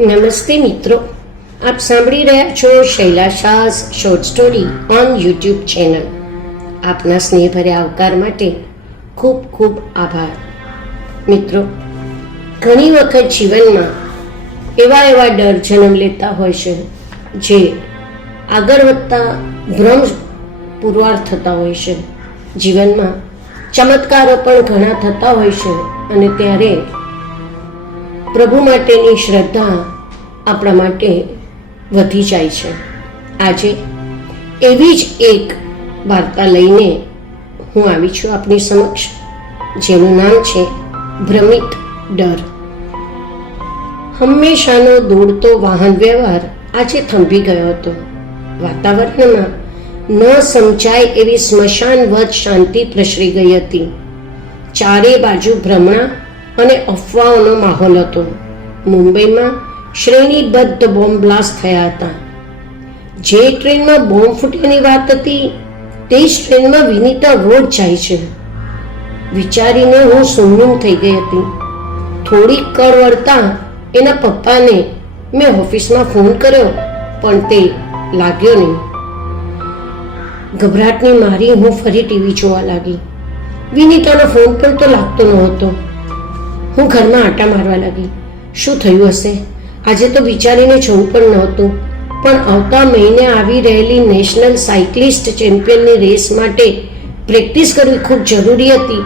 નમસ્તે મિત્રો, આપ સાંભળી રહ્યા છો શૈલાશાસ short story on YouTube channel. આપના સ્નેહભર્યા આવકાર માટે ખૂબ ખૂબ આભાર. મિત્રો, ઘણી વખત જીવનમાં એવા ડર જન્મ લેતા હોય છે જે આગળ વધતા ભ્રમ પુરવાર થતા હોય છે. જીવનમાં ચમત્કારો પણ ઘણા થતા હોય છે અને ત્યારે પ્રભુ માટેની શ્રદ્ધા આપણા માટે વધી જાય છે. આજે એવી જ એક વાર્તા લઈને હું આવી છું આપની સમક્ષ, જેનું નામ છે ભ્રમિત ડર. હંમેશાનો દોડતો વાહન વ્યવહાર આજે થંભી ગયો હતો. વાતાવરણમાં ન સમજાય એવી સ્મશાનવત શાંતિ પ્રસરી ગઈ હતી. ચારે બાજુ ભ્રમણા અને અફવાઓનો માહોલ હતો. મુંબઈમાં શ્રેણીબદ્ધ બોમ્બ બ્લાસ્ટ થયા હતા. જે ટ્રેનમાં બોમ્બ ફૂટ્યાની વાત હતી તે જ ટ્રેનમાં વિનીતા રોડ જાય છે. વિચારીને હું સુન્નૂમ થઈ ગઈ હતી. થોડીક કળ વળતા એના પપ્પાને મેં ઓફિસમાં ફોન કર્યો, પણ તે લાગ્યો નહીં. ગભરાટની મારી હું ફરી ટીવી જોવા લાગી. વિનીતાનો ફોન પણ તો લાગતો નહોતો. હું ઘરમાં આંટા મારવા લાગી. શું થયું હશે? આજે તો વિચારીને જોવું પણ નહોતું, પણ આવતા મહિને આવી રહેલી નેશનલ સાયકલિસ્ટ ચેમ્પિયનની રેસ માટે પ્રેક્ટિસ કરવી ખૂબ જરૂરી હતી,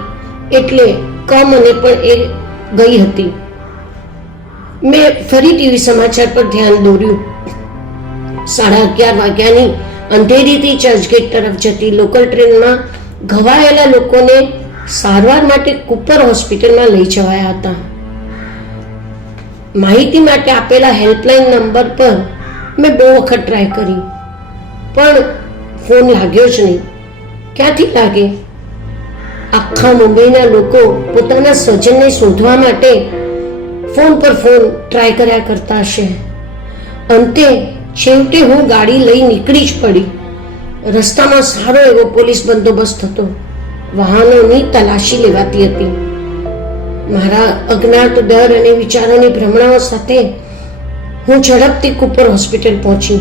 એટલે મને પણ એ ગઈ હતી. મેં ફરી ટીવી સમાચાર પર ધ્યાન દોર્યું. 11:30 વાગ્યાની અંધેરીથી ચર્ચગેટ તરફ જતી લોકલ ટ્રેનમાં ઘવાયેલા લોકોને સારવાર માટે કુપર હોસ્પિટલમાં લઈ જવાયા હતા. માહિતી માટે આપેલા હેલ્પલાઇન નંબર પર મેં બહુ વખત ટ્રાય કરી, પણ ફોન લાગ્યો જ નહીં. ક્યાંથી લાગે? આખા મુંબઈના લોકો પોતાના સ્વજનને શોધવા માટે ફોન પર ફોન ટ્રાય કર્યા કરતા હશે. અંતે છેવટે હું ગાડી લઈ નીકળી જ પડી. રસ્તામાં સારો એવો પોલીસ બંદોબસ્ત હતો. વાહનોની તલાશી લેવાતી હતી. મારા અજ્ઞાત ડર અને વિચારોની ભ્રમણાઓ સાથે હું ઝડપથી કુપર હોસ્પિટલ પહોંચી.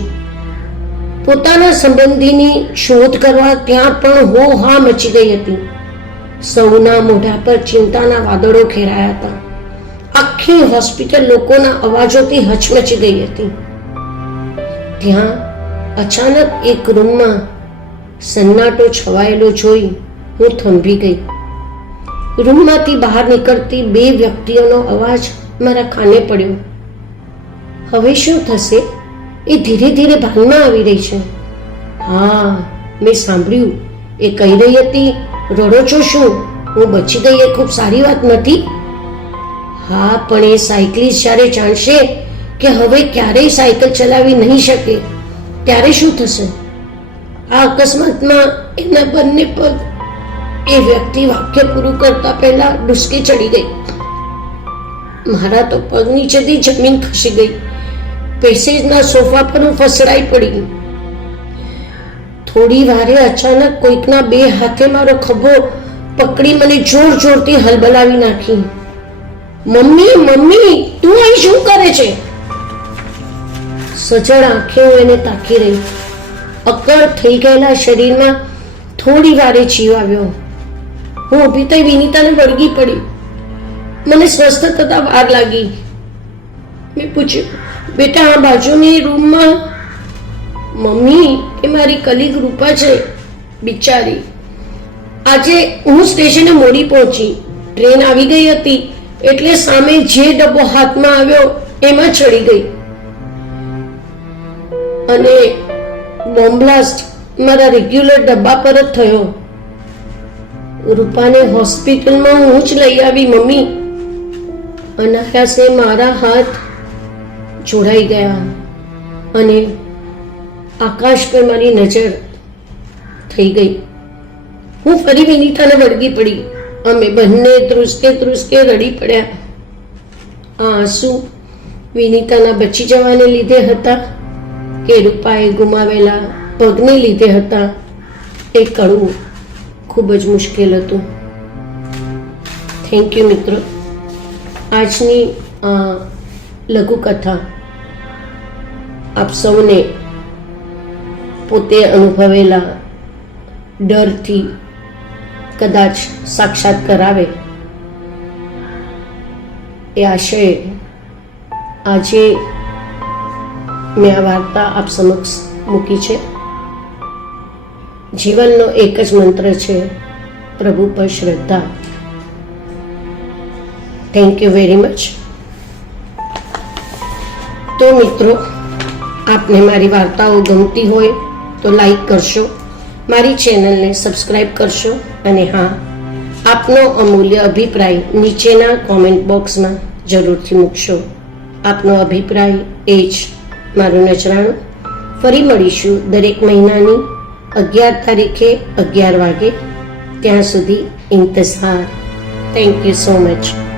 પોતાના સંબંધીની શોધ કરવા ત્યાં પણ હો હા મચી ગઈ હતી. સૌના મોઢા પર ચિંતાના વાદળો ઘેરાયા હતા. આખી હોસ્પિટલ લોકોના અવાજોથી હચમચી ગઈ હતી. ત્યાં અચાનક એક રૂમમાં સન્નાટો છવાયેલો જોઈ હું થંભી ગઈ. રૂમમાંથી બહાર નીકળતી 2 વ્યક્તિઓનો અવાજ મારા કાને પડ્યો. હવે શું થશે એ ધીરે ધીરે ભાનમાં આવી રહી છે. હા, મેં સાંભળ્યું. એ કહી રહી હતી, રડો છો શું? હું બચી ગઈ એ ખૂબ સારી વાત નથી? હા, પણ એ સાયકલિસ્ટ જ્યારે જાણશે કે હવે ક્યારેય સાયકલ ચલાવી નહીં શકે, ત્યારે શું થશે? આ અકસ્માતમાં એના બંને પગ... એ વ્યક્તિ વાક્ય પૂરું કરતા પહેલા ડૂસકી ચડી ગઈ. મારા તો પગ નીચેથી જમીન ખસી ગઈ. પેસેજના સોફા પર હું ફસડાઈ પડી. થોડી વારે અચાનક કોઈકના 2 હાથે મારો ખભો પકડી મને જોરથી હલબલાવી નાખી. મમ્મી, મમ્મી, તું અહીં શું કરે છે? સજળ આંખે હું એને તાકી રહી. અકળ થઈ ગયેલા શરીરમાં થોડી વારે જીવ આવ્યો. હું ઊભી થઈ વિનીતાને વળગી પડી. મને સ્વસ્થ થતા વાર લાગી. મેં પૂછ્યું, બેટા, આ બાજુની રૂમમાં? મમ્મી, એ મારી કલીગ રૂપા છે, બિચારી. આજે હું સ્ટેશને મોડી પહોંચી. ટ્રેન આવી ગઈ હતી એટલે સામે જે ડબ્બો હાથમાં આવ્યો એમાં ચડી ગઈ અને બોમ્બ બ્લાસ્ટ મારા રેગ્યુલર ડબ્બા પર જ થયો. રૂપાને હોસ્પિટલમાં હું જ લઈ આવી. મમ્મી. અનાયાસે મારા હાથ જોડાઈ ગયા અને આકાશ પર મારી નજર થઈ ગઈ. હું ફરી વિનીતાને વળગી પડી. અમે બંને ધ્રુસકે રડી પડ્યા. આ આંસુ વિનીતાના બચી જવાને લીધે હતા કે રૂપાએ ગુમાવેલા પગને લીધે હતા, એ કળવું ખૂબ જ મુશ્કેલ હતું. થેન્ક યુ મિત્રો. આજની લઘુકથા આપ સૌને પોતે અનુભવેલા ડરથી કદાચ સાક્ષાત કરાવે એ આશય આજે મેં આ વાર્તા આપ સમક્ષ મૂકી છે. જીવનનો એક જ મંત્ર છે, પ્રભુ પર શ્રદ્ધા. Thank you very much. તો મિત્રો, આપને મારી વાર્તાઓ ગમતી હોય તો લાઈક કરશો, મારી ચેનલને સબસ્ક્રાઈબ કરશો અને હા, આપનો અમૂલ્ય અભિપ્રાય નીચેના કોમેન્ટ બોક્સમાં જરૂરથી મૂકશો. આપનો અભિપ્રાય એ જ મારું નજરાણું. ફરી મળીશું દરેક મહિનાની 11 તારીખે 11 વાગે. ત્યાં સુધી ઇંતજાર. Thank you so much.